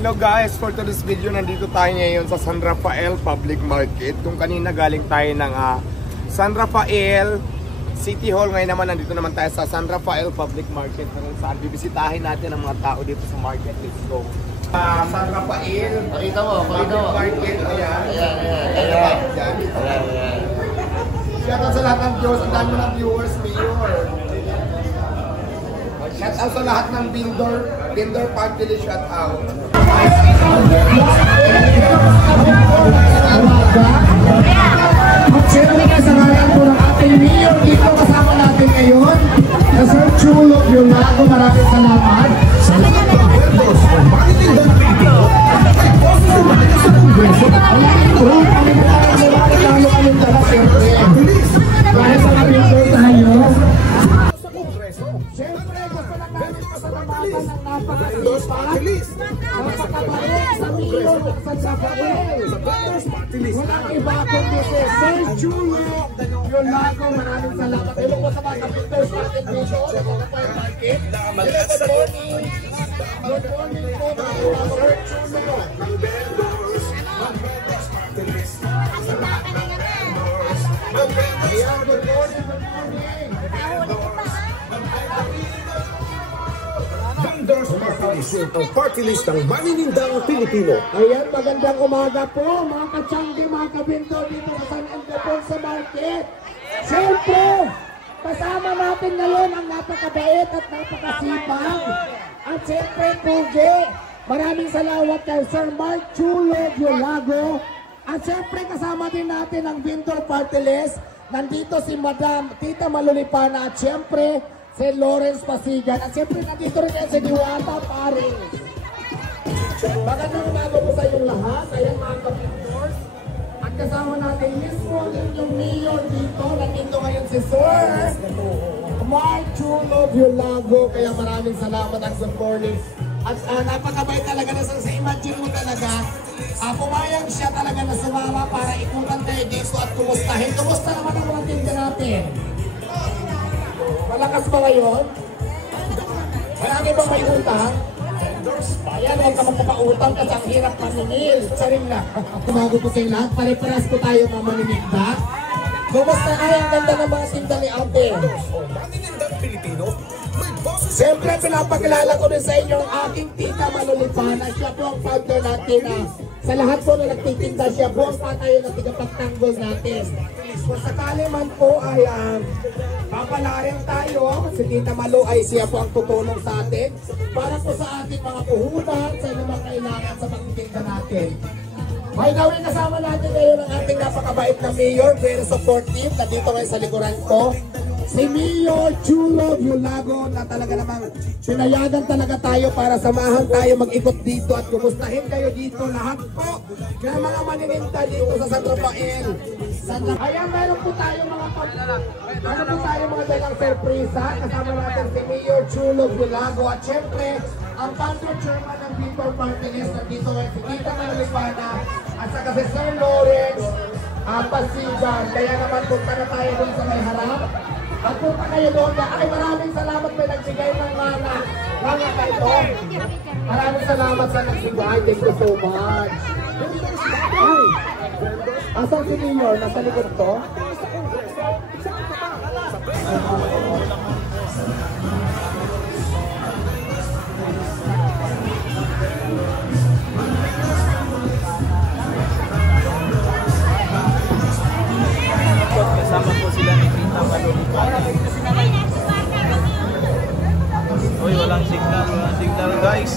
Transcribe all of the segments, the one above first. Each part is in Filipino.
Hello guys, for today's video nandito tayo ngayon sa San Rafael Public Market. Kung kanina galing tayo ng San Rafael City Hall, ngayon naman nandito naman tayo sa San Rafael Public Market kung saan bibisitahin natin ang mga tao dito sa market. Let's go. San Rafael Public Market. Ayan. Shoutout sa lahat ng viewers, ang dami ng viewers, Mayor. Shoutout sa lahat ng vendor party list, shoutout. Siyempre nga sa ngalan po ng ating Mayor dito kasama natin ngayon na Sir Chulo Yulago, maraming salamat. Sa lahat ng vendors o marketing ng Pilipino ay boses yung mga sa Kongreso at alamin ko kami na tayo kami dala siyempre. Dahil sa mga vendor tayo sa Kongreso, siyempre gusto lang namin pasalamatan ng napakasipag, napakabait sa Mayor ng San Rafael. Walang iba kundi si Sir Chulo Yulago, maraming salamat. Hello po sa mga vendors natin dito sa Rafael Market. Good morning. Good morning po mga Sir Chulo. Ayan, good morning, good morning. Vendors Party List ang maninindang Pilipino. Ayan, magandang umaga po mga katsanggi, mga kabinto dito sa San Ildefonso Market. Siyempre, kasama natin ngayon ang napakabait at napakasipag. At siyempre, Pugi, maraming salamat kay Sir Mark Chulo Yulago. At siyempre, kasama din natin ang vendor party list. Nandito si Madam Tita Malulipana at siyempre, si Lawrence Pasigan. At siyempre, nandito rin si Diwata Paris. Magandang umaga po sa inyong lahat. Ayan mga kapitors. At kasama natin mismo yung Mayor dito. Nandito ngayon si Sir Mark Chulo Yulago. Kaya maraming salamat ang supporting. At napakabait talaga na sa imagine mo talaga. Pumayag siya talaga na sumama para ikutan kayo dito at kumustahin. Kumusta naman ang mga tinda natin? Malakas ba ngayon? Marami bang may utang? Ayan, huwag ka magpapautang kasi ang hirap maninil. Saring na. Tumago po sa lahat. Pare-paras po tayo mga manininda. Kumusta ay ang ganda ng mga tinda ni Ate? Maninindang Pilipino. Siyempre, pinapakilala ko din sa inyo ang aking Tita Malulipana. Siya po ang founder natin sa lahat po na nagtitinda. Siya po ang patayo na tigapagtanggol natin. Kung sakali man po ay papalarin tayo, si Tita Malu ay siya po ang tutulong sa atin para po sa ating mga puhunan sa mga kailangan sa pagtitinda natin. May gawin kasama natin ngayon ang ating napakabait na Mayor, very supportive, na dito ngayon sa likuran ko. Si Mayor Chulo Yulago na talaga namang pinayagan talaga tayo para samahan tayo mag-ikot dito at kumustahin kayo dito lahat po ng mga manininda dito sa San Rafael. Ayan, meron po tayo mga dalang sorpresa. Kasama natin si Mayor Chulo Yulago at syempre ang founder chairman ng Vendor Party List na dito ngayon si Tita Malulipana at saka si Sir Lawrence Pasigan. Kaya naman punta na tayo dun sa may harap. At punta kayo doon na, ay maraming salamat may nagbigay ng mga kaito. Maraming salamat sa nagbigay. Thank you so much. Ay, asan si Mayor? Nasa likod to? Kasama po sila ni Tita Malulipana. Uy, walang signal guys.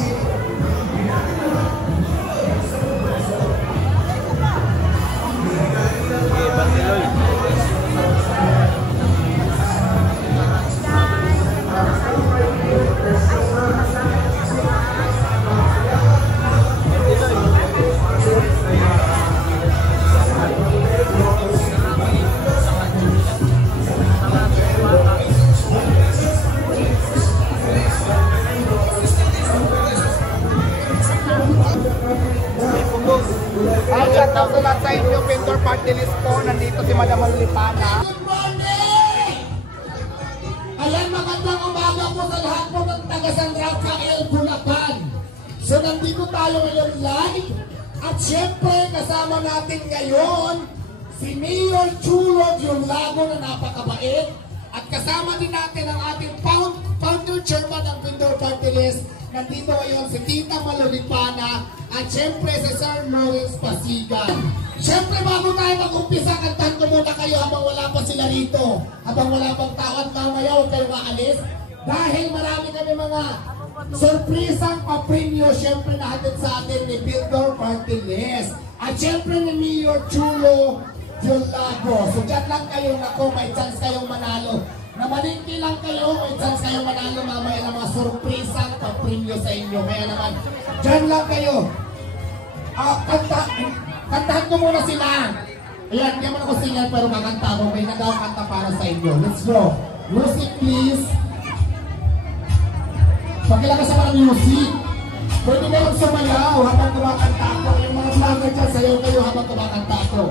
Okay, Bandiloy. Shoutout sa lahat sa inyo, vendor party list po. Nandito si Madam Malulipana. Good morning! Ayan, magandang umaga po sa lahat po ng taga San Rafael, Bulacan. So, nandito tayo ngayon live. At syempre, kasama natin ngayon si Mayor Chulo Diolago na napakabait. At kasama din natin ang ating founder chairman ng Pindor Party List. Nandito ngayon si Tita Malolipana at syempre si Sir Lawrence Pasigan. Syempre bago tayo mag-umpisa, kantahan ko muna kayo habang wala pa sila rito. Habang wala pang tao at mamaya huwag kayo maalis. Dahil marami kami mga surprisang papremyo syempre natin sa atin ni Pindor Party List. At syempre ni Mayor Chulo Diolago. So dyan lang kayo, nako, may chance kayong manalo. Namalingki lang kayo, may chance kayong manalo mamaya ng mga surprisang papremyo sa inyo. Kaya naman, dyan lang kayo. Kantahan ko muna sila. Ayan, hindi naman ako singer pero kakanta ko. May nagawang kanta para sa inyo. Let's go. Music please. Pakilakas sa mga music. Pwede kayong sumayaw habang kumakanta ko. Yung mga vlogger dyan, sayaw kayo habang kumakanta ko.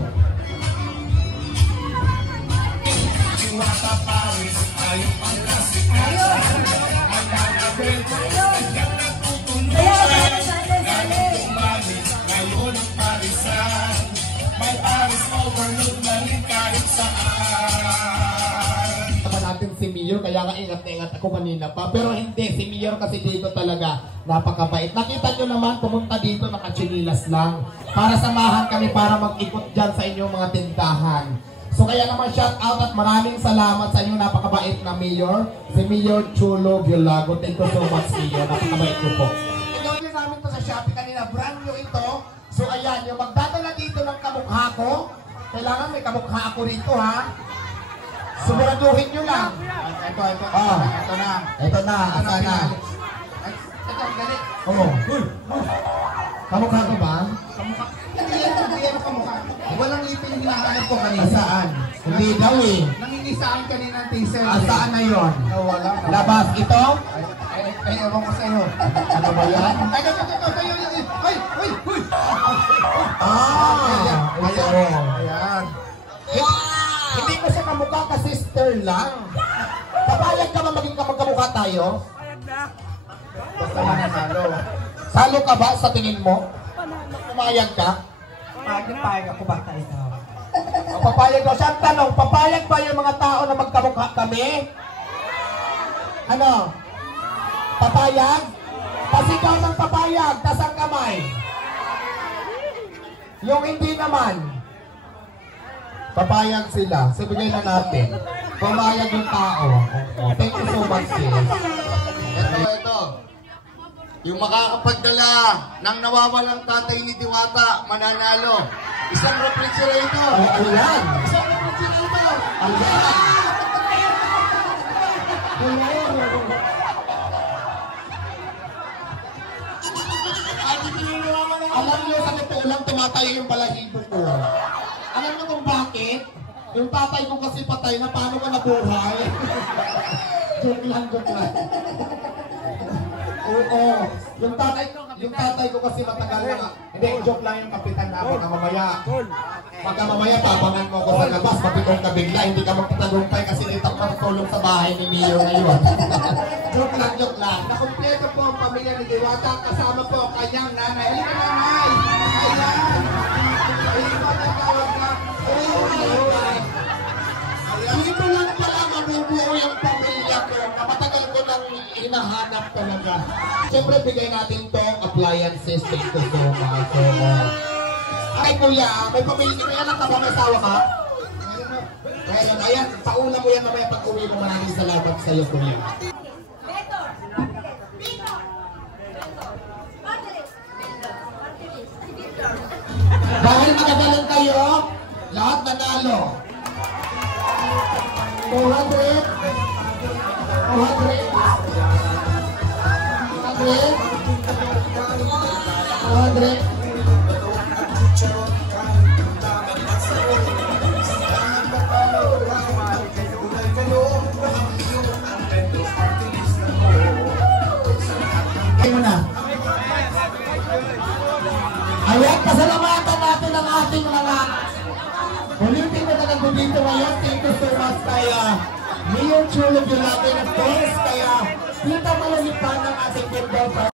Si Mayor, kaya nga ingat na ingat ako kanina pa. Pero hindi, si Mayor kasi dito talaga napakabait. Nakita nyo naman, pumunta dito nakachinilas lang. Para samahan kami para mag-ikot dyan sa inyong mga tindahan. So kaya naman shout out at maraming salamat sa inyong napakabait na Mayor. Si Mayor Chulo Diolago. Thank you so much, Mayor. Napakabait ko po. Gawin namin to sa Shopee kanina. Brand new ito. So ayan, yung magdadala dito ng kamukha ko. Kailangan may kamukha ako rito, ha? Siguraduhin nyo lang. Ito. Ito na. Ito na. Asa na. Ito, galit. Oo. Kamukha ko ba? Kamukha. Hindi yan kamukha. Walang ipin yung hinahanap ko kanina. Saan? Hindi daw eh. Nangingisaan kanina ang teaser. Saan na yun? Wala. Labas ito? Ay, ewan ko sa'yo. Ano ba yan? Ay, ito. Ay, huy. Ayan. Hindi ko siya kamukha ka sister lang. Papayag ka ba maging kamukha tayo? Basta mananalo. Salo ka ba sa tingin mo? Pumayag ka? Payag ako ba tayo? Papayag ko. Siyang tanong, papayag ba yung mga tao na magkamukha kami? Ano? Papayag? Pasigaw ng papayag, tas ang kamay. Yung hindi naman. Papayag sila. Sabigay na natin. Pumayag yung tao. Thank you so much, sis. Ito. Yung makakapagdala ng nawawalang tatay ni Diwata, mananalo. Isang refrigerator. Ayan. Isang refrigerator. Ayan. Alam niyo, sa totoo lang, tumatayo yung balahibo ko. Alam niyo kung bakit? Yung tatay ko kasi patay na, paano ka nabuhay? Joke lang. Oo. Yung tatay ko kasi matagal na. Hindi, joke lang yung kapitan namin na mamaya. Pagka mamaya, tabangan mo ko sa labas, mapitong ka bigla, hindi ka magtatagumpay kasi naitak matutulong sa bahay ni Mio ngayon. Joke lang. Nakumpleto po ang pamilya ni Diwata, kasama po ang kanyang nanay. Halika nanay! Ayan! Dito lang pala mabubuo yung pamilya ko na matagal ko nang hinahanap talaga. Siyempre, bigay natin tong appliances. Thank you so much. Ay, kuya, may pamilya ka. May anak ka ba? May asawa ka? Ayan, pauna mo yan mamaya pag uwi mo. Maraming salamat sa iyo, kuya. Dahil magagaling kayo, lahat nanalo. 400. 400. Ayan, pasalamatan natin ang ating mga ulitin na nagagod dito ngayon. Thank you so much kay Mayor Chulo Diolago, of course, kaya Tita Malolipana ng ating Pindor.